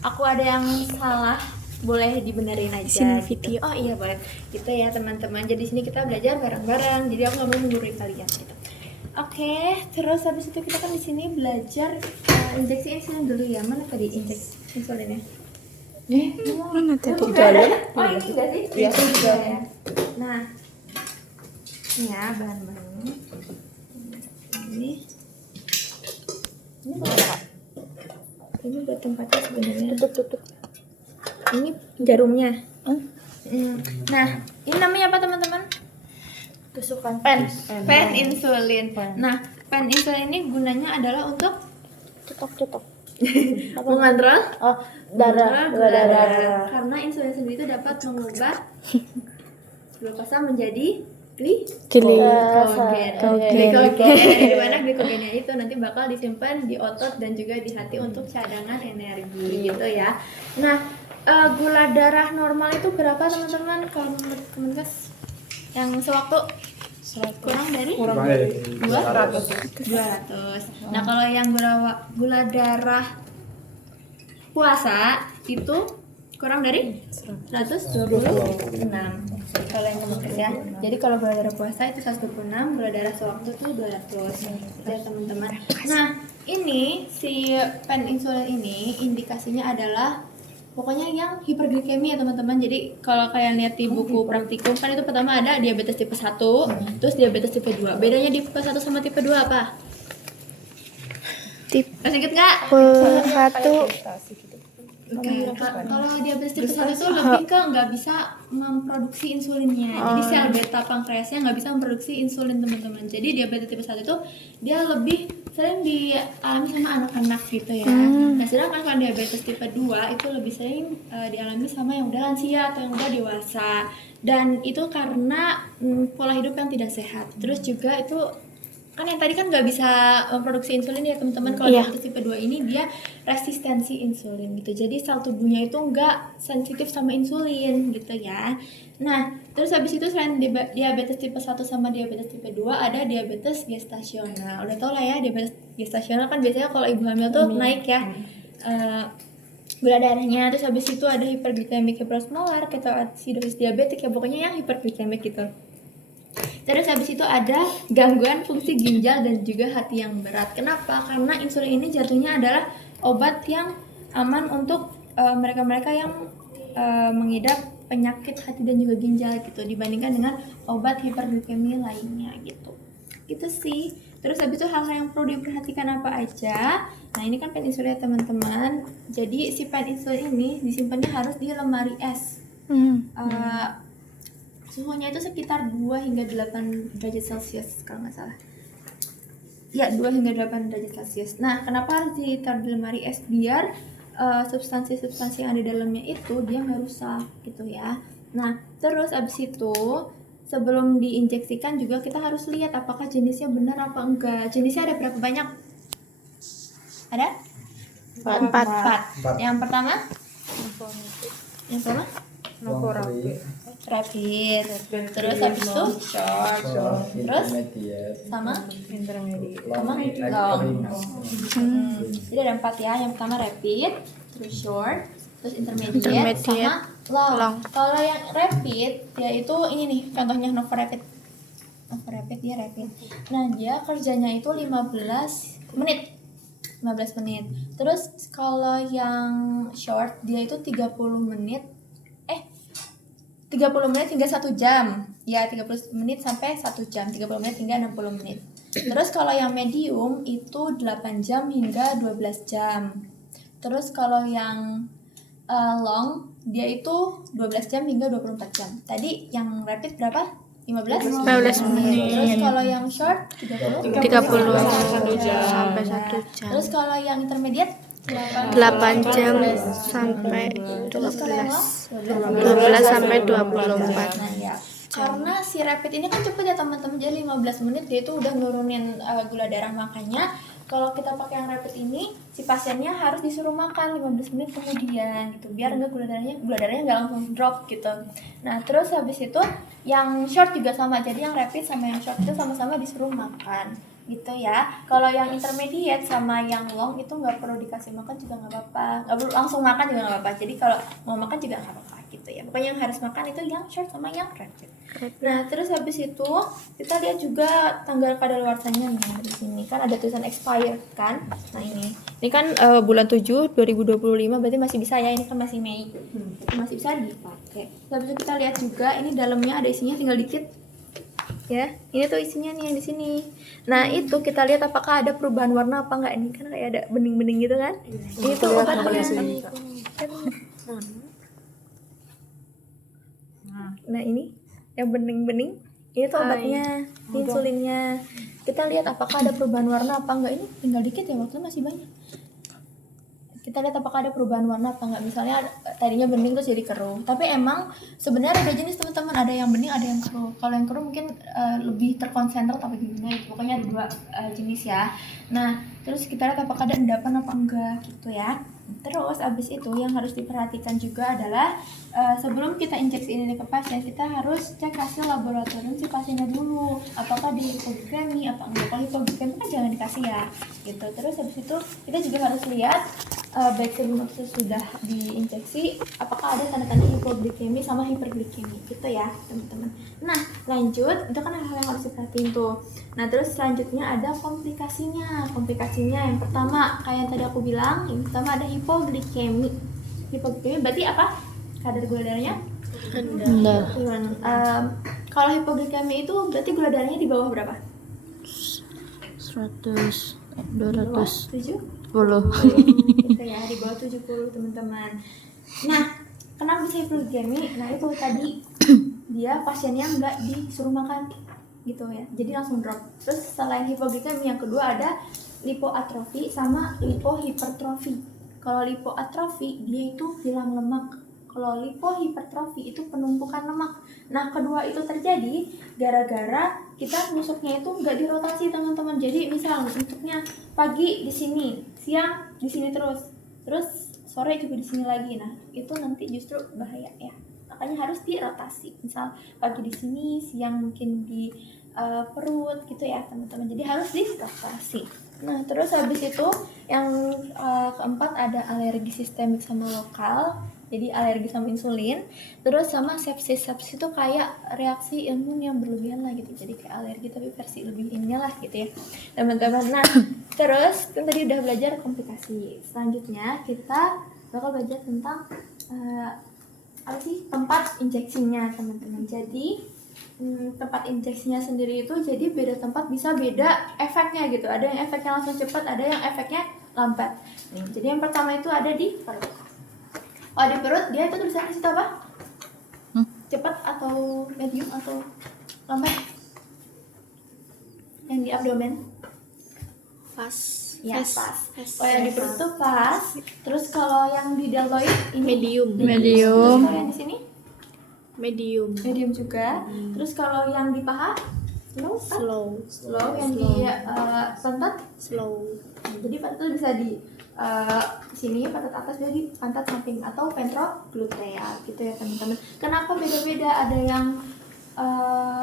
aku ada yang salah, boleh dibenerin aja. Sini gitu. video. Oh iya boleh. Gitu ya teman-teman. Jadi sini kita belajar bareng-bareng. Jadi aku nggak mau menggurui kalian. Gitu. Oke, terus habis itu kita kan di sini belajar injeksi insulin dulu ya. Mana tadi injeksi insulinnya? Mana tadi? Di dalam. Oh ini enggak sih? Iya juga ya. Nah, ini ya bahan-bahannya. Ini buat tempatnya sebenarnya. Tutup. Ini jarumnya. Nah, ini namanya apa teman-teman? Tusukan pen insulin. Nah, pen insulin ini gunanya adalah untuk Cetok. mengontrol Darah. karena insulin sendiri itu dapat mengubah glukosa menjadi Glikogen. glikogen. Di mana glikogennya itu nanti bakal disimpan di otot dan juga di hati untuk cadangan energi gitu ya. Nah, gula darah normal itu berapa teman-teman kalau menurut Kemenkes? Yang sewaktu kurang dari 200. Nah, kalau yang gula darah puasa itu kurang dari 126. Kalau yang Kemenkes ya. Jadi kalau gula darah puasa itu 126, gula darah sewaktu itu 200. Ya teman-teman. Nah, ini si pen insulin ini indikasinya adalah pokoknya yang hiperglikemi ya teman-teman. Jadi kalau kalian lihat di buku praktikum kan itu pertama ada diabetes tipe 1, terus diabetes tipe 2. Bedanya tipe 1 sama tipe 2 apa? Masih inget nggak? Kalau diabetes tipe 1 itu lebih ke nggak bisa memproduksi insulinnya. Jadi sel beta pankreasnya nggak bisa memproduksi insulin teman-teman. Jadi diabetes tipe 1 itu dia lebih sering dialami sama anak-anak gitu ya. Nah, sedangkan kalau diabetes tipe 2 itu lebih sering dialami sama yang udah lansia atau yang udah dewasa. Dan itu karena pola hidup yang tidak sehat. Terus juga itu kan yang tadi kan nggak bisa memproduksi insulin ya teman-teman. Kalau diabetes tipe 2 ini dia resistensi insulin gitu. Jadi sel tubuhnya itu nggak sensitif sama insulin gitu ya. Nah, terus habis itu selain diabetes tipe 1 sama diabetes tipe 2 ada diabetes gestasional. Udah tau lah ya, diabetes gestasional kan biasanya kalau ibu hamil tuh naik ya gula darahnya. Terus habis itu ada hiperglikemik hiperosmolar, ketoacidosis diabetik ya, pokoknya yang hiperglikemik gitu. Terus habis itu ada gangguan fungsi ginjal dan juga hati yang berat. Kenapa? Karena insulin ini jatuhnya adalah obat yang aman untuk mereka-mereka yang mengidap penyakit hati dan juga ginjal gitu, dibandingkan dengan obat hiperglikemi lainnya gitu. Gitu sih. Terus habis itu hal-hal yang perlu diperhatikan apa aja. Nah, ini kan pen insulin teman-teman. Jadi si pen insulin ini disimpannya harus di lemari es. Suhunya itu sekitar 2 hingga 8 derajat Celcius kalau nggak salah. Ya, 2 hingga 8 derajat Celcius. Nah, kenapa harus ditaruh di lemari es? Biar substansi-substansi yang ada di dalamnya itu dia nggak rusak gitu ya. Nah, terus abis itu sebelum diinjeksikan juga kita harus lihat apakah jenisnya benar apa enggak. Jenisnya ada berapa banyak? Ada? 4. Yang pertama? Yang pertama? Rapid. Terus habis itu short. Terus sama long. Jadi ada 4 ya. Yang pertama rapid, terus short, terus intermediate. Sama long. Kalau yang rapid yaitu ini nih contohnya Novorapid. Novorapid dia rapid. Nah, dia kerjanya itu 15 menit. Terus kalau yang short dia itu 30 menit hingga 1 jam. Ya, 30 menit sampai 1 jam, 30 menit hingga 60 menit. Terus kalau yang medium itu 8 jam hingga 12 jam. Terus kalau yang long dia itu 12 jam hingga 24 jam. Tadi yang rapid berapa? 15 menit. Terus kalau yang short 30 sampai 1 jam. Terus kalau yang intermediate 8 jam sampai 12 sampai 24. Nah, ya. Karena si rapid ini kan cepet ya teman-teman, jadi 15 menit dia itu udah nurunin gula darah. Makanya kalau kita pakai yang rapid ini, si pasiennya harus disuruh makan 15 menit kemudian gitu, biar enggak gula darahnya nggak langsung drop gitu. Nah, terus habis itu yang short juga sama, jadi yang rapid sama yang short itu sama-sama disuruh makan. gitu ya. Kalau yang intermediate sama yang long itu nggak perlu dikasih makan juga nggak apa-apa, nggak perlu langsung makan juga nggak apa-apa. Jadi kalau mau makan juga nggak apa-apa gitu ya. Pokoknya yang harus makan itu yang short sama yang rapid. Nah terus habis itu kita lihat juga tanggal kadaluarsanya nih di sini kan ada tulisan expired kan. Nah ini kan bulan 7 2025 berarti masih bisa ya, ini kan masih Mei, masih bisa dipakai. Habis itu kita lihat juga ini dalamnya ada isinya tinggal dikit ya, ini tuh isinya nih yang di sini. Nah itu kita lihat apakah ada perubahan warna apa enggak, ini kan kayak ada bening-bening gitu kan. Ini tuh obatnya. Nah ini yang bening-bening ini tuh obatnya, insulinnya. Kita lihat apakah ada perubahan warna apa enggak, ini tinggal dikit ya, waktunya masih banyak. Kita lihat apakah ada perubahan warna apa enggak, misalnya tadinya bening terus jadi keruh. Tapi emang sebenarnya ada jenis teman-teman, ada yang bening ada yang keruh. Kalau yang keruh mungkin lebih terkonsentrat apa gimana gitu, pokoknya ada dua jenis ya. Nah terus kita lihat apakah ada endapan apa enggak gitu ya. Terus abis itu yang harus diperhatikan juga adalah sebelum kita injeksi ini ke pasien, kita harus cek hasil laboratorium si pasiennya dulu, apakah di hipoglikemi apa enggak. Kalau hipoglikemi kan jangan dikasih ya gitu. Terus habis itu kita juga harus lihat baik sebelum sudah diinjeksi apakah ada tanda-tanda hipoglikemi sama hiperglikemi gitu ya teman-teman. Nah lanjut, itu kan hal-hal yang harus diperhatiin tuh. Nah terus selanjutnya ada komplikasinya yang pertama kayak yang tadi aku bilang, yang pertama ada hipoglikemi berarti apa, kadar gula darahnya rendah. Kalau hipoglikemi itu berarti gula darahnya di bawah berapa? 100 200 7 gitu ya, di bawah 70 teman-teman. Nah kenapa bisa hipoglikemi? Nah itu tadi dia pasiennya nggak disuruh makan gitu ya, jadi langsung drop. Terus selain hipoglikemi yang kedua ada lipoatrofi sama lipohipertrofi. Kalau lipoatrofi dia itu hilang lemak, kalau lipohipertrofi itu penumpukan lemak. Nah kedua itu terjadi gara-gara kita nusuknya itu nggak dirotasi teman-teman. Jadi misal nusuknya pagi di sini, siang di sini terus sore juga di sini lagi. Nah itu nanti justru bahaya ya, makanya harus dirotasi. Misal pagi di sini, siang mungkin di perut gitu ya teman-teman. Jadi harus dirotasi. Nah terus habis itu yang keempat ada alergi sistemik sama lokal. Jadi alergi sama insulin, terus sama sepsis itu kayak reaksi imun yang berlebihan lah gitu. Jadi kayak alergi tapi versi lebih ininya lah gitu ya teman-teman. Nah terus kan tadi udah belajar komplikasi. Selanjutnya kita bakal belajar tentang apa sih tempat injeksinya teman-teman. Jadi tempat injeksinya sendiri itu jadi beda tempat bisa beda efeknya gitu. Ada yang efeknya langsung cepat, ada yang efeknya lambat. Jadi yang pertama itu ada di perut. Oh di perut dia itu tulisannya di situ apa? Cepat atau medium atau lambat? Yang di abdomen? fast. Ya pas. Kalau yang di perut tuh pas. Terus kalau yang di deltoid ini Medium. Terus kalau yang di sini? Medium juga. Terus kalau yang di paha? Slow. Yang di pantat? slow. Jadi pantat bisa di sini, pantat atas jadi pantat samping atau ventrogluteal gitu ya teman-teman. Kenapa beda-beda? Ada yang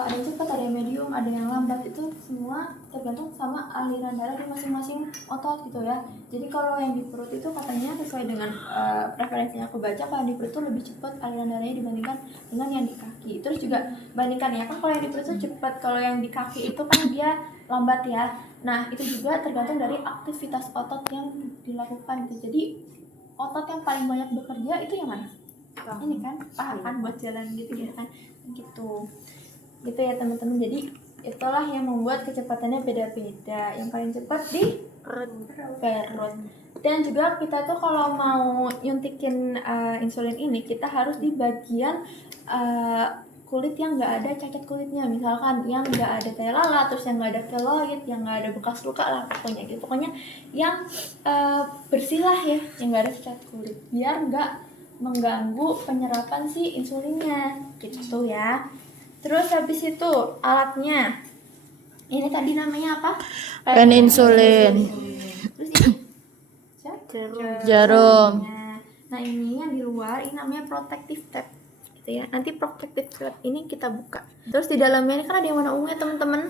cepat, ada yang medium, ada yang lambat. Itu semua tergantung sama aliran darah di masing-masing otot gitu ya. Jadi kalau yang di perut itu katanya sesuai dengan preferensinya aku baca, kalau yang di perut itu lebih cepat aliran darahnya dibandingkan dengan yang di kaki. Terus juga bandingkan ya kan, kalau yang di perut itu cepat, kalau yang di kaki itu kan dia lambat ya. Nah itu juga tergantung dari aktivitas otot yang dilakukan gitu. Jadi otot yang paling banyak bekerja itu yang mana? Ini kan paha kan, buat jalan gitu ya kan, gitu ya teman-teman. Jadi itulah yang membuat kecepatannya beda-beda. Yang paling cepat di perut. Dan juga kita tuh kalau mau nyuntikin insulin ini, kita harus di bagian kulit yang nggak ada cacat kulitnya. Misalkan yang nggak ada tai lalat, terus yang nggak ada keloid, yang nggak ada bekas luka lah pokoknya gitu. Pokoknya yang bersih lah ya, yang nggak ada cacat kulit, biar nggak mengganggu penyerapan si insulinnya gitu ya. Terus habis itu alatnya ini tadi namanya apa? Pen insulin. Terus ini Jarum. Nah ini yang di luar ini namanya protective tape gitu ya. Nanti protective wrap ini kita buka. Terus di dalamnya ini kan ada yang warna ungu ya teman-teman.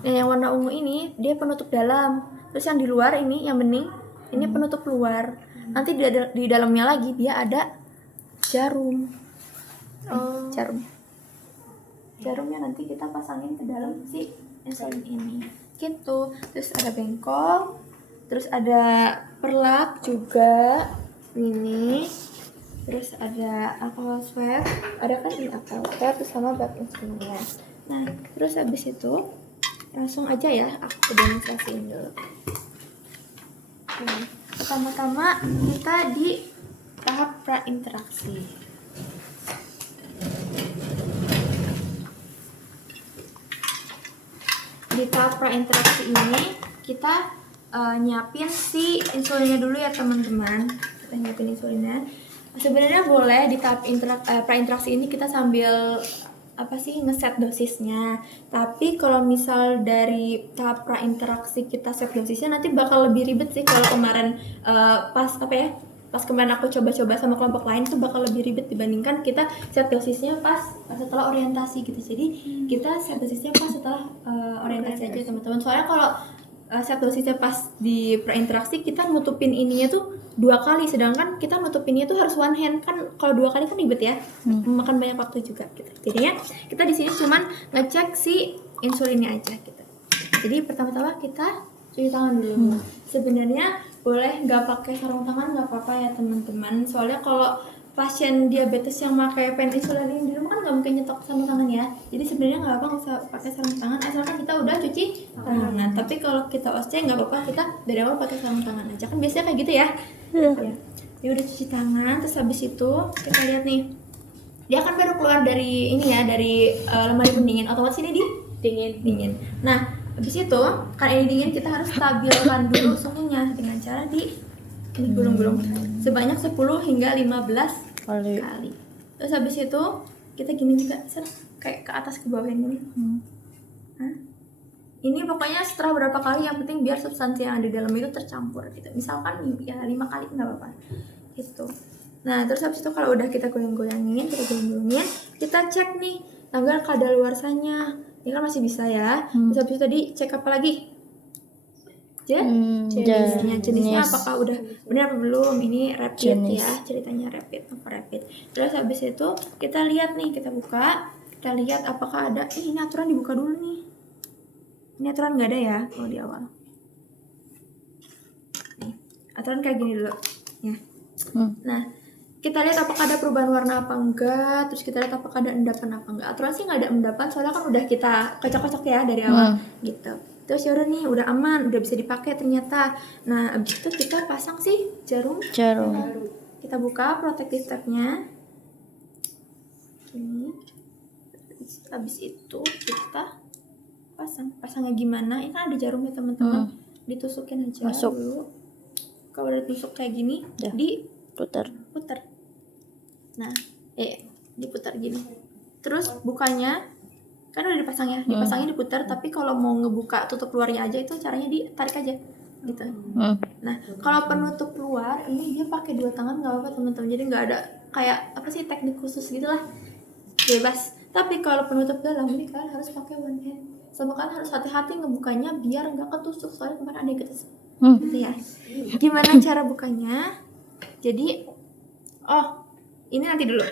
Nah, yang warna ungu ini dia penutup dalam. Terus yang di luar ini yang bening ini penutup luar. Nanti di dalamnya lagi dia ada jarum. Jarumnya nanti kita pasangin ke dalam si insulin ini. Gitu. Terus ada bengkol. Terus ada perlak juga. Ini. Terus ada alcohol swab, ada kan ini alcohol swab sama bab insulinnya. Nah, terus habis itu langsung aja ya aku demonstrasiin dulu. Nah, pertama-tama kita di tahap prainteraksi. Di tahap prainteraksi ini kita nyiapin si insulinnya dulu ya teman-teman. Kita nyiapin insulinnya. Sebenarnya boleh di tahap prainteraksi ini kita sambil ngeset dosisnya. Tapi kalau misal dari tahap prainteraksi kita set dosisnya nanti bakal lebih ribet sih kalau kemarin pas kemarin aku coba-coba sama kelompok lain tuh bakal lebih ribet dibandingkan kita set dosisnya pas setelah orientasi gitu. Jadi kita set dosisnya pas setelah orientasi aja teman-teman. Soalnya kalau set dosisnya pas di prainteraksi kita nutupin ininya tuh 2 kali, sedangkan kita nutupinnya tuh harus one hand kan. Kalau 2 kali kan ribet ya, memakan banyak waktu juga gitu. Jadinya kita di sini cuman ngecek si insulinnya aja gitu. Jadi pertama-tama kita cuci tangan dulu. Sebenarnya boleh nggak pakai sarung tangan nggak apa-apa ya teman-teman. Soalnya kalau pasien diabetes yang pakai pen insulin ini di rumah kan nggak mungkin nyetok sarung tangan ya. Jadi sebenarnya nggak apa-apa usah pakai sarung tangan asalkan kita udah cuci tangan. Tapi kalau kita OSCE nggak apa-apa, kita dari awal pakai sarung tangan aja kan biasanya kayak gitu ya. Ya. Dia udah cuci tangan, terus habis itu kita lihat nih. Dia kan baru keluar dari ini ya, dari lemari pendingin. Otomatis ini dingin. Nah, habis itu karena ini dingin kita harus stabilkan dulu suhunya dengan cara ini gulung-gulung sebanyak 10 hingga 15 kali. Terus habis itu kita gini juga, kayak ke atas ke bawah ini. Nah, ini pokoknya setelah berapa kali yang penting biar substansi yang ada di dalam itu tercampur gitu. Misalkan ya 5 kali nggak apa-apa gitu. Nah terus habis itu kalau udah kita goyang-goyangin, kita cek nih tanggal kadaluarsanya. Ini kan masih bisa ya. Terus habis itu tadi cek apa lagi? Jenisnya apakah udah benar apa belum? Ini rapid ya, ceritanya rapid. Terus habis itu kita lihat nih, kita buka, kita lihat apakah ada. Ini aturan dibuka dulu nih. Ini aturan nggak ada ya kalau di awal. Nih, aturan kayak gini dulu ya. Nah, kita lihat apakah ada perubahan warna apa enggak, terus kita lihat apakah ada endapan apa enggak. Aturan sih nggak ada endapan soalnya kan udah kita kocok-kocok ya dari awal gitu. Terus ya udah nih, udah aman, udah bisa dipakai ternyata. Nah, abis itu kita pasang sih jarum. Kita buka protective tab-nya. Ini. Habis itu kita pasangnya gimana? Ini kan ada jarumnya teman-teman. Ditusukin aja dulu. Kalau udah tusuk kayak gini, diputar. Nah, diputar gini. Terus bukanya kan udah dipasang ya, dipasangnya diputar. Tapi kalau mau ngebuka tutup luarnya aja itu caranya ditarik aja, gitu. Nah, kalau penutup luar ini dia pakai 2 tangan nggak apa-apa teman-teman. Jadi nggak ada kayak teknik khusus gitulah, bebas. Tapi kalau penutup dalam ini kalian harus pakai one hand. Sama kalian harus hati-hati ngebukanya biar nggak ketusuk, soalnya kemarin ada yang ketusuk. Gitu ya. Gimana cara bukanya? Jadi, ini nanti dulu.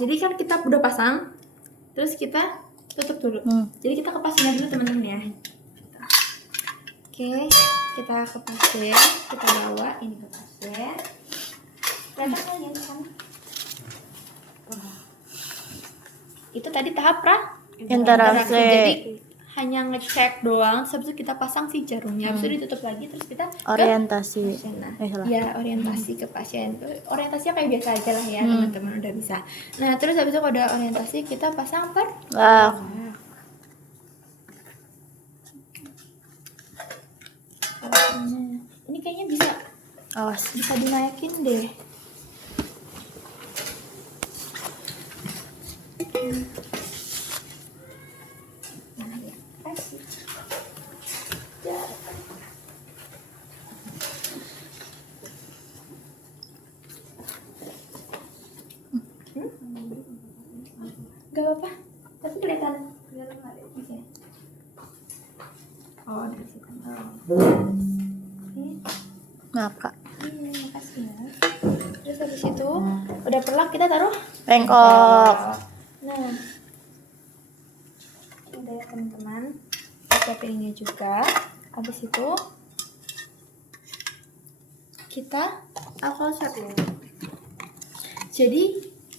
Jadi kan kita udah pasang, terus kita tutup dulu. Jadi kita kepasinnya dulu teman-teman ya. Oke, kita kepasin, kita bawa ini ke pasien. Kelihatan kan ya di sana? Itu tadi tahap interaksi. Jadi hanya ngecek doang, habis itu kita pasang si jarumnya, habis itu ditutup lagi, terus kita orientasi. Orientasi ke pasien. Orientasinya kayak biasa aja lah ya teman-teman, udah bisa. Nah terus habis itu kalau udah orientasi kita pasang ini kayaknya bisa dinaikin deh. makasih ya. Terus habis itu udah perlak kita taruh. Bengkok. Nah, udah ya teman-teman. Kita piringnya juga. Habis itu kita alcohol swab dulu. Jadi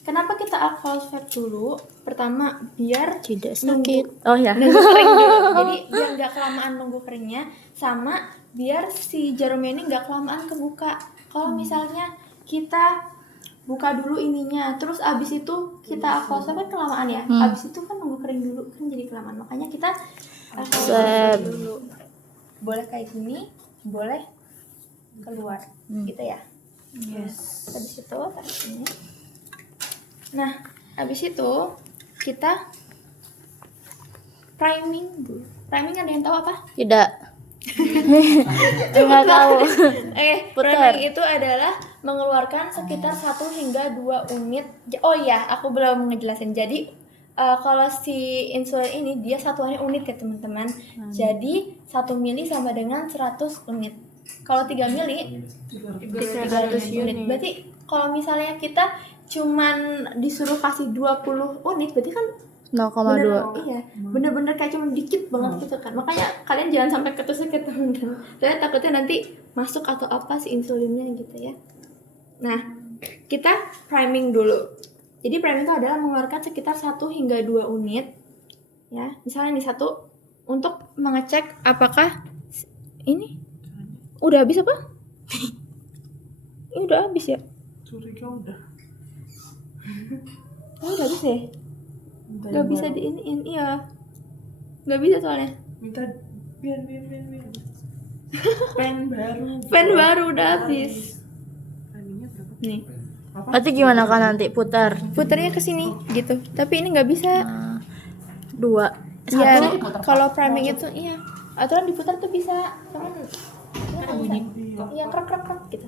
kenapa kita alcohol swab dulu? Pertama biar Tidak sakit. Oh ya. nunggu kering dulu. Jadi biar nggak kelamaan nunggu keringnya, sama biar si jarumnya ini nggak kelamaan kebuka. Kalau misalnya kita buka dulu ininya, terus abis itu kita alcohol swab kan kelamaan ya. Abis itu kan nunggu kering dulu kan jadi kelamaan. Makanya kita alcohol swab dulu. Boleh kayak gini, boleh keluar, gitu ya. Yes. Habis itu taruh sini. Nah, habis itu kita priming dulu. Priming ada yang tahu apa? Tidak. Enggak tahu. Putar. Priming itu adalah mengeluarkan sekitar 1 hingga 2 unit. Oh iya, aku belum ngejelasin. Jadi kalau si insulin ini dia satuannya unit ya teman-teman. Jadi 1 mili sama dengan 100 unit. Kalau 3 mili 300 unit. Berarti kalau misalnya kita cuman disuruh kasih 20 unit berarti kan 0,2. iya, bener-bener kayak cuma dikit banget gitu kan. Makanya kalian jangan sampai ketusuk ya teman-teman. Soalnya takutnya nanti masuk atau apa si insulinnya gitu ya. Nah, kita priming dulu. Jadi priming itu adalah mengeluarkan sekitar 1 hingga 2 unit. Ya, misalnya nih 1 untuk mengecek apakah ini udah habis apa? Ini udah habis ya? Curiga udah. Oh, udah habis ya? Gak bisa diiniin, iya. Gak bisa soalnya. Minta biar. Pen baru. Pen baru udah habis. Pennya berapa? Nih, Apa? Berarti gimana kan nanti putar? putarnya ke sini gitu. Tapi ini nggak bisa. 2. Iya, kalau priming itu iya. Aturan diputar tuh bisa, cuman ada bunyi. Iya, krek gitu.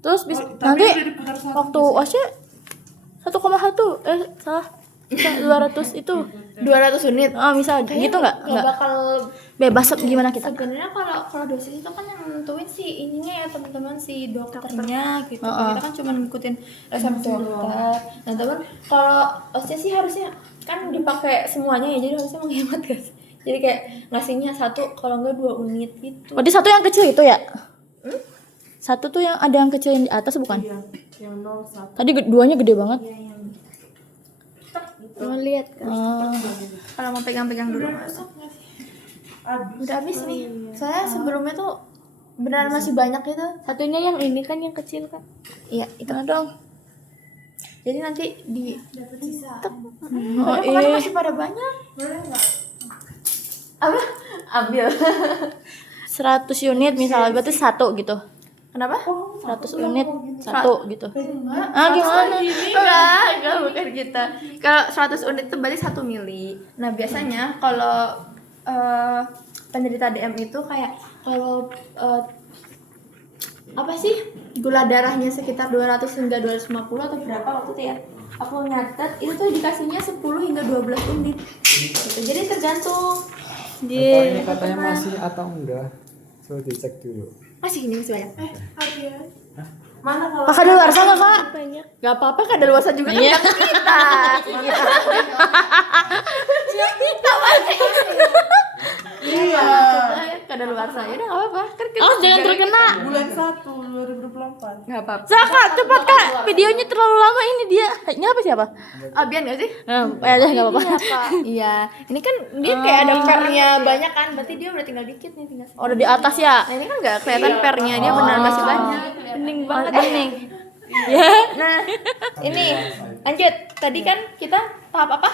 Terus bisa Tapi nanti udah diputar satu waktu OSCE 1,1 salah. 200 itu 200 unit. misal gitu nggak Bakal bebas gimana kita? sebenarnya kalau dosis itu kan yang nentuin si ininya ya teman-teman, si dokternya gitu. Kita kan cuma ngikutin resep dokter. Nah teman, kalau OSCE sih harusnya kan dipakai semuanya ya, jadi harusnya menghemat guys. Jadi kayak ngasihnya 1 kalau enggak 2 unit gitu. Berarti 1 yang kecil itu ya? 1 tuh yang ada yang kecil yang di atas bukan? Iya, yang 01. Tadi 2-nya gede banget. Iya, yang mau lihat kan? Kalau mau pegang-pegang dulu. Abis. Udah habis nih. Saya sebelumnya tuh beneran masih banyak itu. Satunya yang ini kan yang kecil kan? Iya, itu dong. Jadi nanti di Oh pokoknya iya. masih pada banyak. Apa? Ambil. 100 unit misalnya berarti 1 gitu. Kenapa? 100 unit 1 gitu. Gimana? Enggak, bukan kita. Kalau 100 unit itu berarti 1 mili. Nah, biasanya kalau penderita DM itu kayak kalau apa sih? Gula darahnya sekitar 200 hingga 250 atau berapa waktu itu ya? Aku nyatet itu tuh dikasihnya 10 hingga 12 unit. Gitu. Jadi tergantung Atau ini katanya masih atau enggak? Coba dicek dulu. masih ini masih banyak. Mana kalau Kakak luar sana kak? Gak apa-apa, kadaluarsa juga kan Iya. kita. Kita banget. Iya. Kadaluarsa ya udah gak apa-apa. Kan kita Oh jangan terkena. bulan 1 2024. Gak apa-apa. Kak cepat kak, videonya terlalu lama ini dia. Ini apa siapa? Abian gak sih? Ya udah nggak apa-apa. Iya. Ini kan dia kayak ada pernya banyak kan. Berarti dia udah tinggal dikit nih, tinggal. Oh, udah di atas ya. Nah ini kan gak kelihatan pernya, dia beneran masih banyak. Bening banget bening. Nah ini lanjut. Tadi kan kita tahap apa?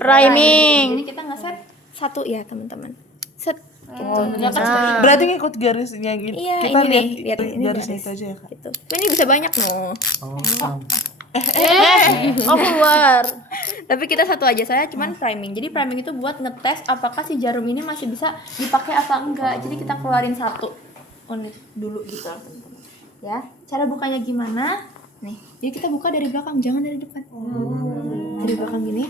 Priming. Jadi kita ngeset 1 ya teman-teman. Set. Berarti ngikut garis yang ini. Iya, Kita ini nih, lihat lihat ini garisnya garis. itu aja ya, Kak. Gitu. Tapi ini bisa banyak loh. Oh keluar. Tapi kita 1 aja, saya cuman priming. Jadi priming itu buat ngetes apakah si jarum ini masih bisa dipakai apa enggak. Jadi kita keluarin 1 unit dulu gitu teman-teman. Ya, cara bukanya gimana? Nih, jadi kita buka dari belakang, jangan dari depan. Dari belakang gini.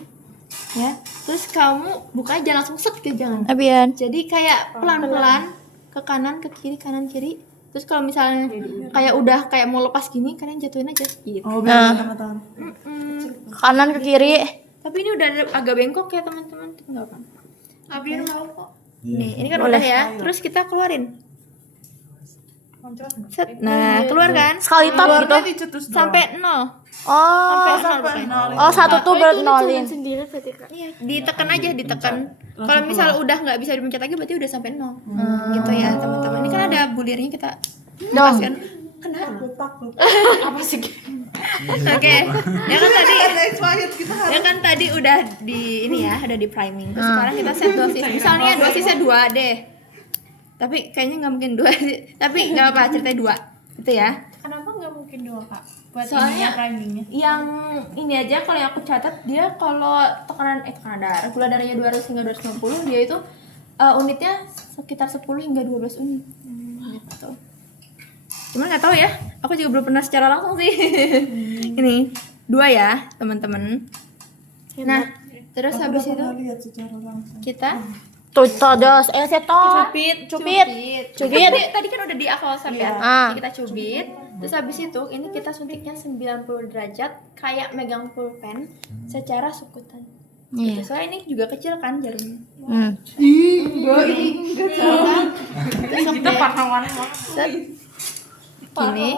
Ya. Terus kamu bukanya jangan langsung set ke jangan. Abian. Jadi kayak pelan-pelan ke kanan, ke kiri, kanan, kiri. Terus kalau misalnya kayak udah kayak mau lepas gini, kalian jatuhin aja gitu. Oh, biar tangan-tangan. Kanan ke kiri. Tapi ini udah agak bengkok ya teman-teman, enggak apa. Biar mau kok. Iya. Nih, ini kan udah ya. Terus kita keluarin. Set. Nah, keluar kan? Sekali tap gitu. Dicetus Sampai 0. Oh. Sampai 0. Oh, satu tuh berarti nolin. Sendiri berarti Kak. Iya, ditekan aja, ditekan. Kalau misal udah nggak bisa dipencet lagi berarti udah sampai 0. Gitu ya, teman-teman. Ini kan ada bulirnya kita Dong. kan. Kena. takut. Apa sih? Oke. Ya kan tadi Expired kita harus. ya kan tadi udah di ini ya, ada di priming. Terus sekarang kita set dosis. Misalnya dosisnya 2 deh. Tapi kayaknya nggak mungkin 2 sih. Tapi nggak apa-apa, ceritanya 2. Gitu ya. Kenapa nggak mungkin 2 Kak? Buat Soalnya primingnya. yang ini aja kalau yang aku catat dia kalau tekanan darah, gula darahnya 200 hingga 250 dia itu unitnya sekitar 10 hingga 12 unit. Gitu. Cuman nggak tahu ya, aku juga belum pernah secara langsung sih. Ini 2 ya teman-teman. Nah terus habis itu Lihat secara langsung. kita Tuh, todos. Seto. cubit. Cubit. Tadi kan udah di awal ya. Ah. Ini kita cubit. Terus habis itu ini kita suntiknya 90 derajat kayak megang pulpen secara sukutan. Iya. Soalnya ini juga kecil kan jarumnya. Kita pahlawan banget. Gini.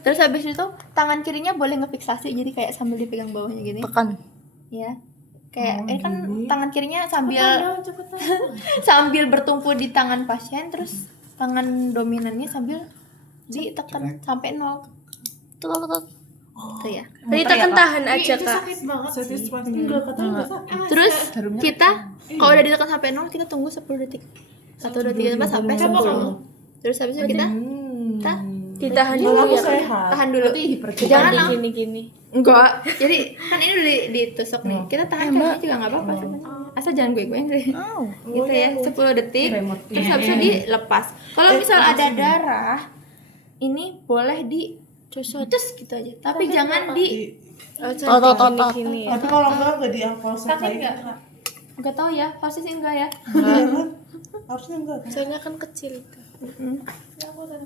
Terus habis itu tangan kirinya boleh ngefiksasi jadi kayak sambil dipegang bawahnya gini. Tekan. Ya. Kayak ini kan tangan kirinya sambil sambil bertumpu di tangan pasien, terus tangan dominannya sambil ditekan sampai 0. Tuh. Tuh ya. Tadi tekan tahan aja Kak. Terus kita kalau udah ditekan sampai 0 kita tunggu 10 detik. 1 2 3 4 sampai 10. Terus habis itu kita Ditahan dulu ya Kak. tahan dulu. Jangan langsung Gini. enggak. Jadi kan ini udah ditusuk nih. Kita tahan kan juga enggak apa-apa sebenarnya. Asal jangan gue-goyang deh. Gitu ya. 10 detik. Terus habis itu dilepas. Kalau misal ada darah ini boleh dicusut gitu aja. Tapi jangan di Gini. Tapi kalau enggak dihafal sakit sekali. enggak tahu ya, pasti sih enggak ya. Iya kan? Harusnya enggak. Soalnya kan kecil Kak.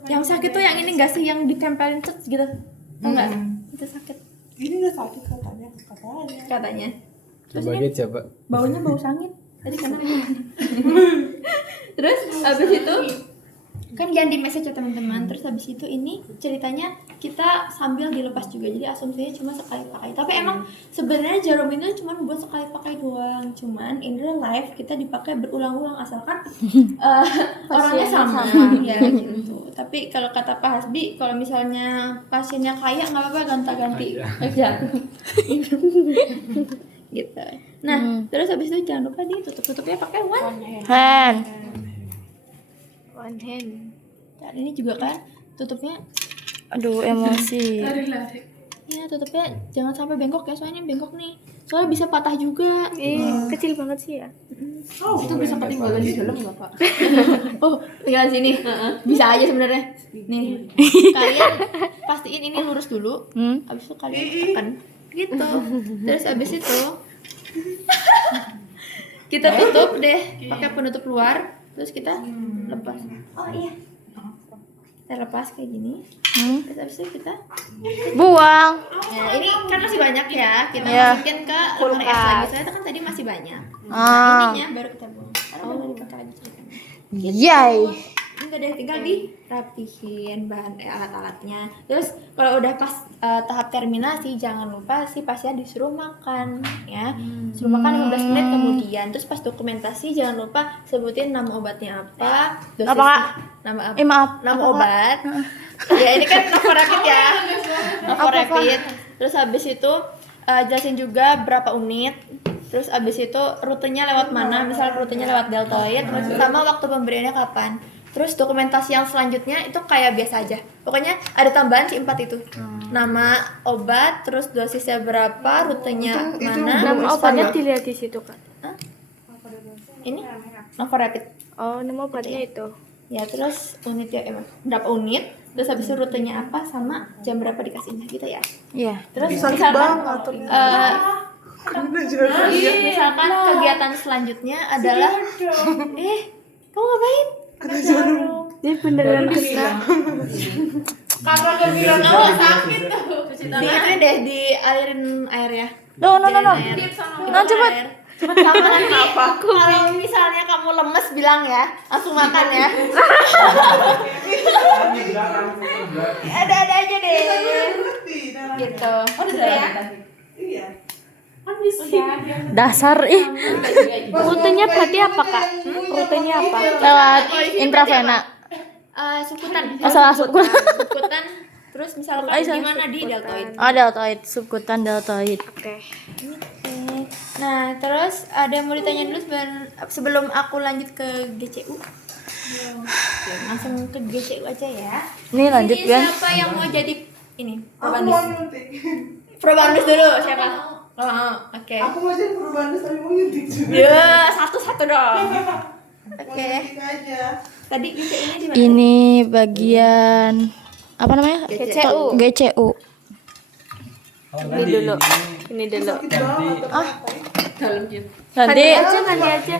Yang sakit tuh yang ini enggak sih yang ditempelin cet gitu. Enggak. Itu sakit Ini enggak sakit katanya. katanya. Coba aja, Pak. Baunya bau sangit. Tadi kenapa? Terus habis itu kan jangan di message ya teman-teman. Terus habis itu ini ceritanya kita sambil dilepas juga. Jadi asumsinya cuma sekali pakai. Tapi emang sebenarnya jarum itu cuma buat sekali pakai doang. Cuman in real life kita dipakai berulang-ulang asalkan orangnya sama ya gitu. Tapi kalau kata Pak Hasbi, kalau misalnya pasiennya kaya nggak apa-apa ganti-ganti aja. Gitu. Nah, terus habis itu jangan lupa ditutup-tutupnya pakai Hand. One hand. Dan ini juga kan tutupnya Aduh, emosi. ya tutupnya jangan sampai bengkok ya, soalnya ini bengkok nih. Soalnya bisa patah juga. Kecil banget sih ya. Itu bisa ketinggalan di dalam enggak, Pak? Oh, tinggal sini. Bisa aja sebenarnya. Nih. Kalian pastiin ini lurus dulu. Habis itu kalian tekan gitu. Terus habis itu kita tutup deh pakai penutup luar, terus kita lepas. Oh iya. Kita lepas kayak gini. Terus habis itu kita Buang. Nah, ini kan masih banyak ya. Kita Iya. masukin ke lemari es lagi. Soalnya kan tadi masih banyak. Nah, Ah. ininya baru kita buang. Karena udah dipakai lagi ceritanya. Yay. Enggak deh, tinggal dirapihin bahan alat-alatnya. Terus kalau udah pas tahap terminasi, jangan lupa si pasien disuruh makan ya. Suruh makan 15 menit kemudian. Terus pas dokumentasi jangan lupa sebutin nama obatnya apa, dosisnya, Apa, Kak? nama apa? Maaf. Nama Apa, Kak? obat. Ya ini kan Novorapid ya. Novorapid. Terus habis itu jelasin juga berapa unit. Terus abis itu rutenya lewat mana, misal rutenya lewat deltoid, sama waktu pemberiannya kapan. Terus dokumentasi yang selanjutnya itu kayak biasa aja. Pokoknya ada tambahan si 4 itu. Nama obat, terus dosisnya berapa, rutenya mana. Nama obatnya dilihat di situ Kak. Ini Novorapid. Oh, nama obatnya itu. Ya, terus unitnya berapa unit, terus habis itu rutenya apa sama jam berapa dikasihnya gitu ya. Iya. Terus misalkan misalkan kegiatan selanjutnya adalah kamu ngapain? Kena jarum. Dia beneran kena. Kakak gue bilang awal sakit tuh. Di itu deh, dialirin air ya. No. No, cepet. Cepet kamu apa? Kalau misalnya kamu lemes bilang ya, langsung makan ya. Ada aja deh. Gitu. Udah ya. Iya. Dasar ih. Rutenya berarti apa, Kak? Rutenya apa? Lewat intravena. Sukutan. Salah subkut. Sukutan. Terus misalkan gimana di deltoid. Deltoid, subkutan deltoid. Oke. Nah, terus ada yang mau ditanya dulu sebelum aku lanjut ke GCU. Langsung ke GCU aja ya. Ini lanjut Ini kan? siapa yang mau jadi ini? Aku Probandus. mau nyuntik. Probandus dulu siapa? Oh, oke. Aku mau jadi probandus tapi mau nyuntik juga. Ya, satu-satu dong. Mau Oke. nyuntik aja. Tadi GCU-nya di mana? Ini bagian apa namanya? GCU. GCU. Ini dulu. Ini dulu. Sakit banget. Nanti Ganti aja.